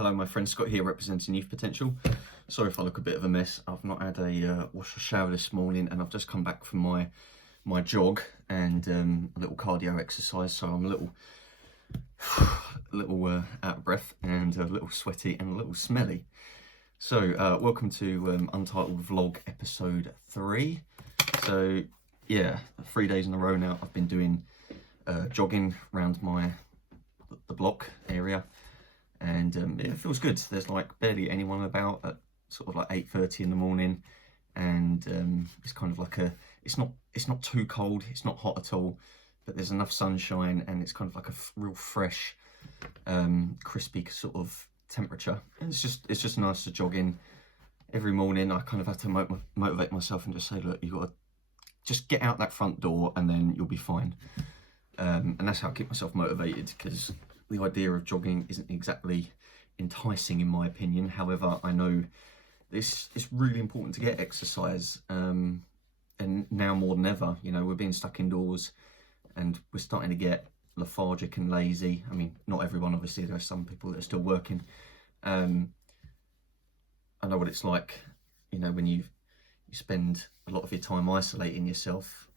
Hello, my friend Scott here, representing Youth Potential. Sorry if I look a bit of a mess. I've not had a wash or shower this morning, and I've just come back from my jog and a little cardio exercise, so I'm a little out of breath and a little sweaty and a little smelly. So welcome to Untitled Vlog episode 3. So yeah, 3 days in a row now I've been doing jogging around the block area, and it feels good. There's like barely anyone about at sort of like 8:30 in the morning, and it's kind of like it's not too cold, it's not hot at all, but there's enough sunshine, and it's kind of like a real fresh, crispy sort of temperature. And it's just nice to jog in every morning. I kind of have to motivate myself and just say, look, you got to just get out that front door and then you'll be fine. And that's how I keep myself motivated, because the idea of jogging isn't exactly enticing in my opinion. However, I know it's really important to get exercise, and now more than ever, you know, we're being stuck indoors and we're starting to get lethargic and lazy. I mean, not everyone, obviously, there are some people that are still working. I know what it's like, you know, when you spend a lot of your time isolating yourself,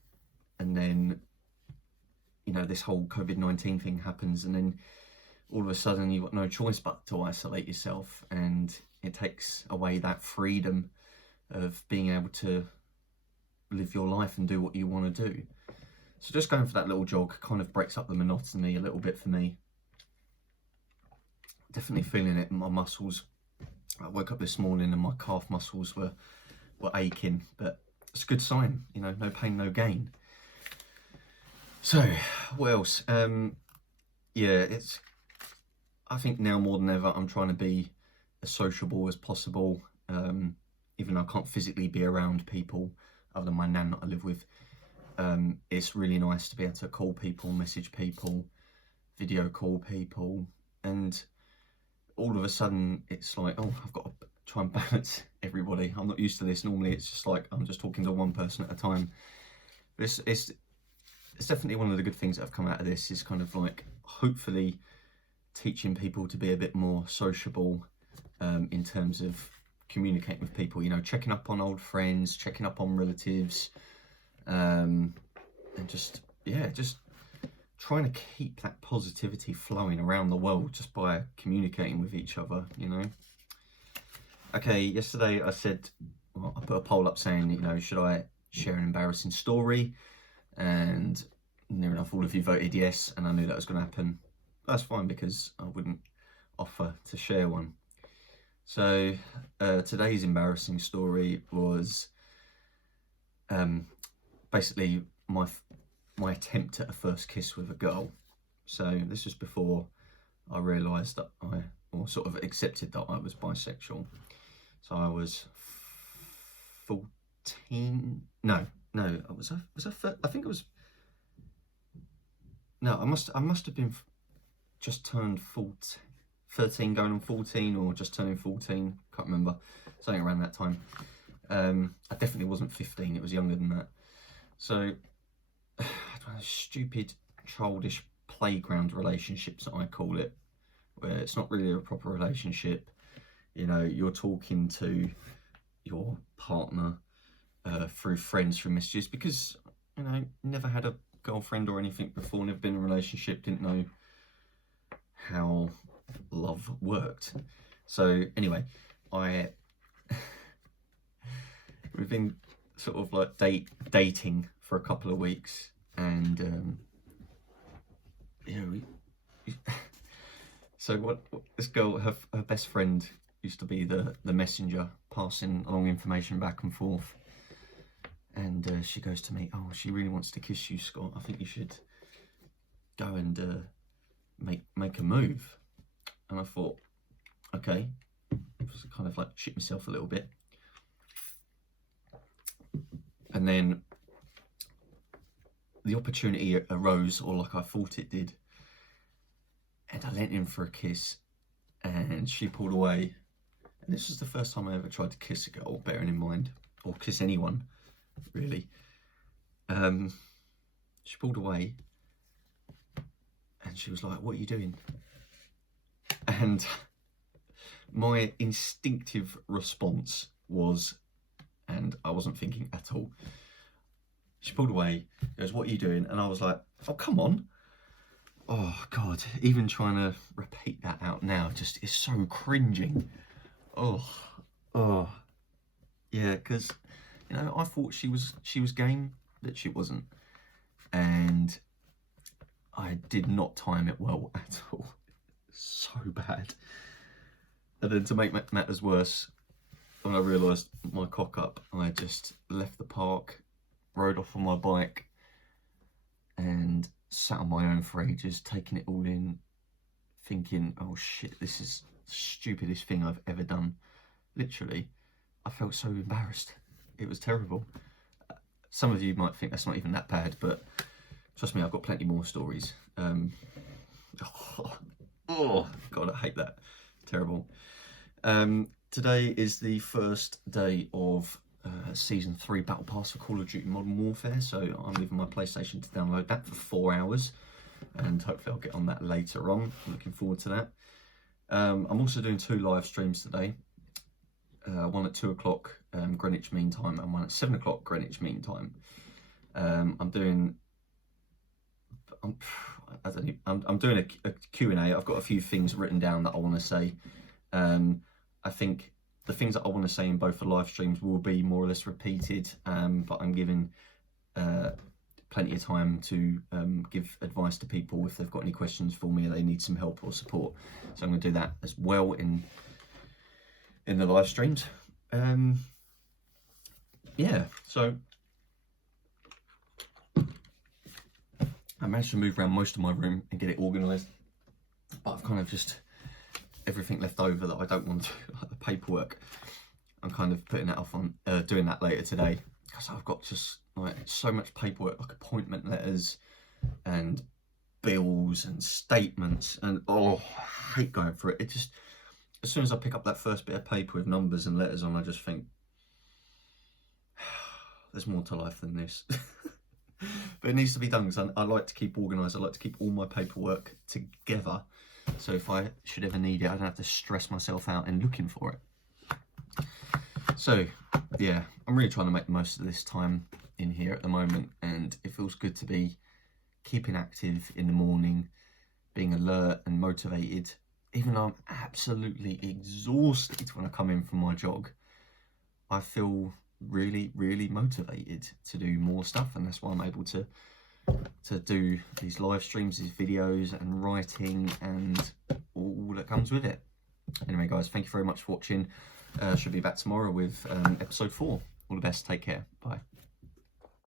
and then, you know, this whole COVID-19 thing happens, and then all of a sudden you've got no choice but to isolate yourself, and it takes away that freedom of being able to live your life and do what you want to do. So just going for that little jog kind of breaks up the monotony a little bit for me. Definitely feeling it in my muscles. I woke up this morning and my calf muscles were aching, but it's a good sign, you know, no pain, no gain. So what else? Yeah, I think now more than ever I'm trying to be as sociable as possible, even though I can't physically be around people other than my nan that I live with. It's really nice to be able to call people, message people, video call people, and all of a sudden it's like, oh, I've got to try and balance everybody. I'm not used to this. Normally it's just like I'm just talking to one person at a time. But it's definitely one of the good things that have come out of this, is kind of like hopefully teaching people to be a bit more sociable, in terms of communicating with people, you know, checking up on old friends, checking up on relatives, and just trying to keep that positivity flowing around the world just by communicating with each other, you know. Okay, yesterday I said, well, I put a poll up saying, you know, should I share an embarrassing story? And near enough all of you voted yes, and I knew that was going to happen. That's fine, because I wouldn't offer to share one. So today's embarrassing story was basically my attempt at a first kiss with a girl. So this was before I realised that or sort of accepted that I was bisexual. So I was 14. No, was I? I think it was. No, I must have been just turned 13 going on 14, or just turning 14. Can't remember. Something around that time. I definitely wasn't 15. It was younger than that. So, stupid, childish playground relationships, I call it, where it's not really a proper relationship. You know, you're talking to your partner through friends, through messages, because, you know, never had a girlfriend or anything before, never been in a relationship, didn't know how love worked. So anyway, we've been sort of like dating for a couple of weeks, and you know, so what this girl, her best friend used to be the messenger, passing along information back and forth. And she goes to me, oh, she really wants to kiss you, Scott. I think you should go and make a move. And I thought, okay, just kind of like shit myself a little bit. And then the opportunity arose, or like I thought it did, and I leant in for a kiss, and she pulled away. And this was the first time I ever tried to kiss a girl, bearing in mind, or kiss anyone, really. She pulled away, and she was like, what are you doing? And my instinctive response was, and I wasn't thinking at all, she pulled away, goes, "What are you doing?" And I was like, "Oh, come on." Oh God, even trying to repeat that out now just is so cringing. Oh, yeah, because you know, I thought she was game, but she wasn't, and I did not time it well at all. So bad. And then to make matters worse, when I realised my cock up, I just left the park, rode off on my bike, and sat on my own for ages, taking it all in, thinking, "Oh shit, this is the stupidest thing I've ever done." Literally, I felt so embarrassed. It was terrible. Some of you might think that's not even that bad, but trust me, I've got plenty more stories. Oh God, I hate that. Terrible. Today is the first day of Season 3 Battle Pass for Call of Duty Modern Warfare, so I'm leaving my PlayStation to download that for 4 hours, and hopefully I'll get on that later on. I'm looking forward to that. I'm also doing 2 live streams today, one at 2 o'clock Greenwich Mean Time and one at 7 o'clock Greenwich Mean Time. I'm doing a Q&A. I've got a few things written down that I want to say. I think the things that I want to say in both the live streams will be more or less repeated, but I'm giving plenty of time to give advice to people if they've got any questions for me or they need some help or support. So I'm going to do that as well in the live streams. Yeah, so I managed to move around most of my room and get it organised, but I've kind of just everything left over that I don't want to, like the paperwork. I'm kind of putting that off on doing that later today, because I've got just like so much paperwork, like appointment letters and bills and statements, and oh, I hate going through it. It just, as soon as I pick up that first bit of paper with numbers and letters on, I just think there's more to life than this. But it needs to be done, because I like to keep organised. I like to keep all my paperwork together, so if I should ever need it, I don't have to stress myself out in looking for it. So yeah, I'm really trying to make the most of this time in here at the moment, and it feels good to be keeping active in the morning, being alert and motivated, even though I'm absolutely exhausted when I come in from my jog. I feel really motivated to do more stuff, and that's why I'm able to do these live streams, these videos and writing and all that comes with it. Anyway guys, thank you very much for watching. Should be back tomorrow with episode 4. All the best, take care, bye.